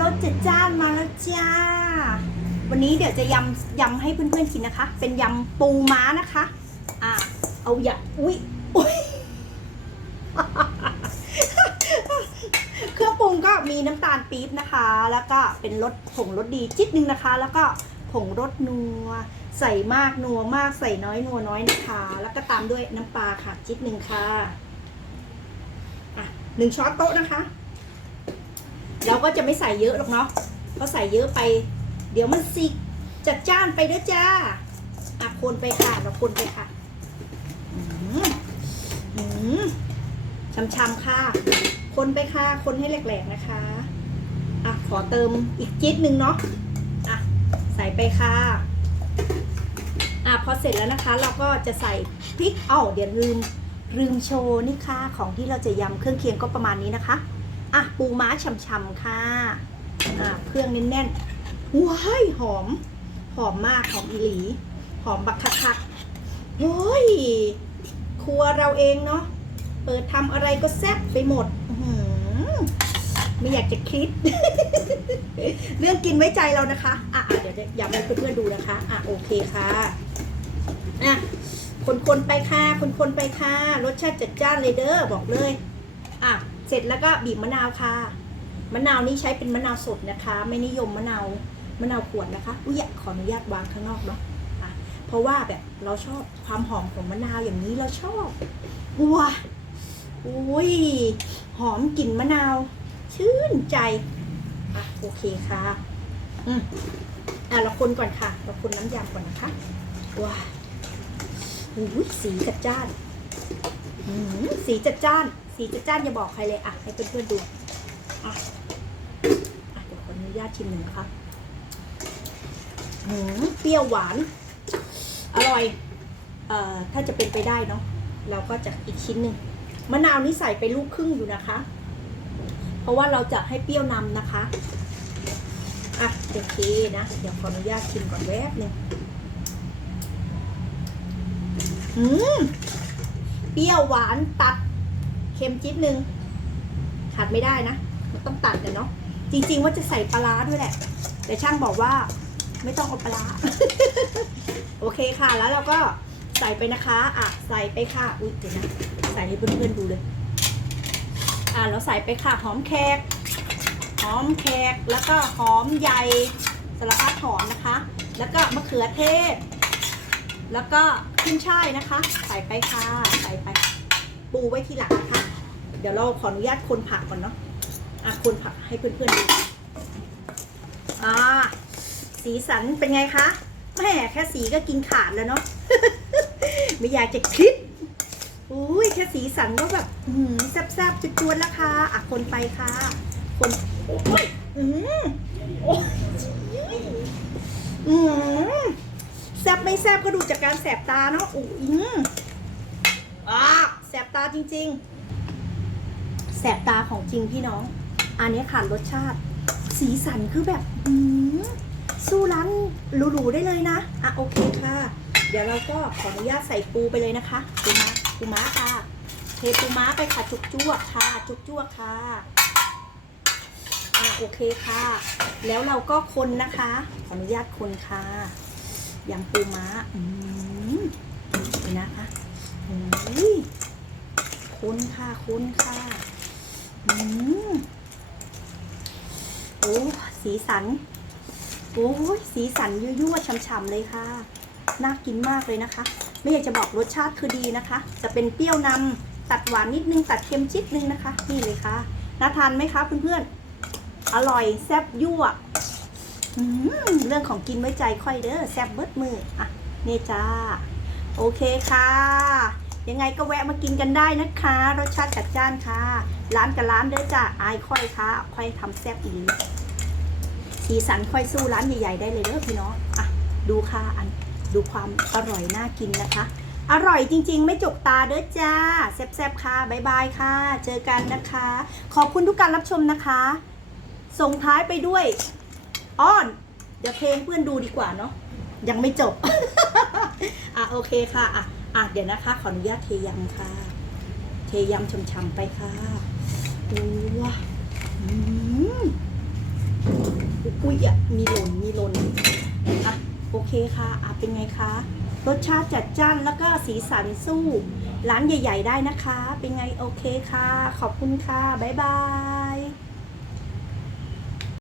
รสจัดจ้านมาแล้วจ้า วันนี้เดี๋ยวจะยำยำให้เพื่อนๆกินนะคะ เป็นยำปูม้านะคะ อะ เอาอย่าอุ้ยอุ้ยเครื่องปรุงก็มีน้ำตาลปี๊บนะคะ แล้วก็เป็นรสผงรสดีจิดนึงนะคะ แล้วก็ผงรสนัว ใส่มากนัวมากใส่น้อยนัวน้อยนะคะ แล้วก็ตามด้วยน้ำปลาค่ะจิดนึงค่ะอะหนึ่งช้อนโต๊ะนะคะ เราก็จะไม่ใส่เยอะหรอกเนาะเพราะใส่เยอะไป เดี๋ยวมันสิจัดจ้านไปเด้อจ้าอะคนไปค่ะเราคนไปค่ะช้ำๆค่ะ คนไปค่ะ คนให้แหลกๆนะคะ อะ ขอเติมอีกจิ๊ดหนึ่งเนาะ อะ ใส่ไปค่ะ อะ พอเสร็จแล้วนะคะ เราก็จะใส่พริกเอ้าเดี๋ยวลืมลืมโชว์นี่ค่ะ ของที่เราจะยำเครื่องเคียงก็ประมาณนี้นะคะ อะปูม้าฉ่ำๆค่ะ อะเครื่องแน่นๆว้ายหอม หอมมากหอมอีหลี หอมบักคักๆโอ้ยครัวเราเองเนาะเปิดทำอะไรก็แซ่บไปหมดหือไม่อยากจะคิด เรื่องกินไว้ใจเรานะคะ อะอะเดี๋ยวจะย้ำให้เพื่อนๆดูนะคะ อะโอเคค่ะ อะคนๆไปค่ะ คนๆไปค่ะ รสชาติจัดจ้านเลยเด้อบอกเลย อะ เสร็จแล้วก็บีบมะนาวค่ะ มะนาวนี่ใช้เป็นมะนาวสดนะคะ ไม่นิยมมะนาวมะนาวขวดนะคะอุ้ยขออนุญาตวางข้างนอกเนาะเพราะว่าแบบเราชอบความหอมของมะนาวอย่างนี้เราชอบว้าอุ้ยหอมกลิ่นมะนาว ชื่นใจอะโอเคค่ะอืมอะเราคนก่อนค่ะ เราคนน้ำยำก่อนนะคะว้าอุ้ยสีจัดจ้านอืมสีจัดจ้าน สีจัดจ้านอย่าบอกใครเลยอะให้เพื่อนๆดูอะอะเดี๋ยวขออนุญาตชิมหนึ่งนะคะอืมเปรี้ยวหวาน อร่อยเอ่อถ้าจะเป็นไปได้เนาะเราก็จะอีกชิ้นหนึ่งมะนาวนี่ใส่ไปลูกครึ่งอยู่นะคะ เพราะว่าเราจะให้เปรี้ยวนำนะคะอะโอเคนะเดี๋ยวขออนุญาตชิมก่อนแวบหนึ่งอืมเปรี้ยวหวานตัด ค็มจิ๊ดนึงขาดไม่ได้นะ มันต้องตัดกันเนาะจริง ๆ ว่าจะใส่ปลาร้าด้วยแหละ แต่ช่างบอกว่าไม่ต้องเอาปลาร้าโอเคค่ะ แล้วเราก็ใส่ไปนะคะอะใส่ไปค่ะ อุ๊ยเดี๋ยวนะ ใส่ให้เพื่อนๆดูเลย อะเราใส่ไปค่ะ หอมแขก หอมแขก แล้วก็หอมใหญ่สารพัดหอมนะคะ แล้วก็มะเขือเทศ แล้วก็ขึ้นช่ายนะคะ ใส่ไปค่ะ ใส่ไป ปูไว้ทีหลังนะคะ เดี๋ยวเราขออนุญาตคนผักก่อนเนาะอะคนผักให้เพื่อนๆดูอ่าสีสันเป็นไงคะแม่แค่สีก็กินขาดแล้วเนาะไม่อยากจะคิดอุ้ยแค่สีสันก็แบบหือแซ่บๆจุดจวนๆแล้วค่ะอะคนไปค่ะ คนโอ้ยอืมโอ้ยอืมแซ่บไม่แซ่บก็ดูจากการแสบตาเนาะอุ้ยอืมอะแสบตาจริง ๆ แสบตาของจริงพี่น้อง อันนี้ขาดรสชาติ สีสันคือแบบสู้ร้านหรูๆได้เลยนะ อะโอเคค่ะ เดี๋ยวเราก็ขออนุญาตใส่ปูไปเลยนะคะ ปูม้าปูม้าค่ะเทปูม้าไปค่ะจุกจ้วกค่ะ จุกจ้วกค่ะ อะโอเคค่ะ แล้วเราก็คนนะคะ ขออนุญาตคนค่ะยำปูม้า อืมนี่นะคะอืมคนค่ะคนค่ะ โอ้สีสัน โอ้ยสีสันยั่วๆช่ำๆเลยค่ะ น่ากินมากเลยนะคะ ไม่อยากจะบอกรสชาติคือดีนะคะ จะเป็นเปรี้ยวนำตัดหวานนิดนึง ตัดเค็มชิดนึงนะคะ นี่เลยค่ะ น่าทานไหมคะเพื่อนๆ อร่อยแซ่บยั่วเรื่องของกินไว้ใจค่อยเด้อแซ่บเบิดมืออะนี่จ้า โอเคค่ะ ยังไงก็แวะมากินกันได้นะคะ รสชาติจัดจ้านค่ะ ร้านกับร้านเด้อจ้าอายค่อยค่ะค่อยทำแซ่บอีกสีสันค่อยสู้ร้านใหญ่ๆได้เลยเด้อพี่น้องอะดูค่ะอันดูความอร่อยน่ากินนะคะ อร่อยจริง ๆ ไม่จกตาเด้อจ้าแซ่บๆค่ะบ๊ายบายค่ะ เจอกันนะคะ ขอบคุณทุกการรับชมนะคะ ส่งท้ายไปด้วยอ้อนเดี๋ยวเพลงเพื่อนดูดีกว่าเนาะยังไม่จบ อะโอเคค่ะอะ อะเดี๋ยวนะคะ ขออนุญาตเทยำค่ะ เทยำช่ำๆไปค่ะดูว่ะอืมอุ้ยอะมีหล่นมีหล่นอะโอเคค่ะอะเป็นไงคะรสชาติจัดจ้านแล้วก็สีสันสู้ ร้านใหญ่ ๆ ได้นะคะ เป็นไงโอเคค่ะ ขอบคุณค่ะ บ๊ายบาย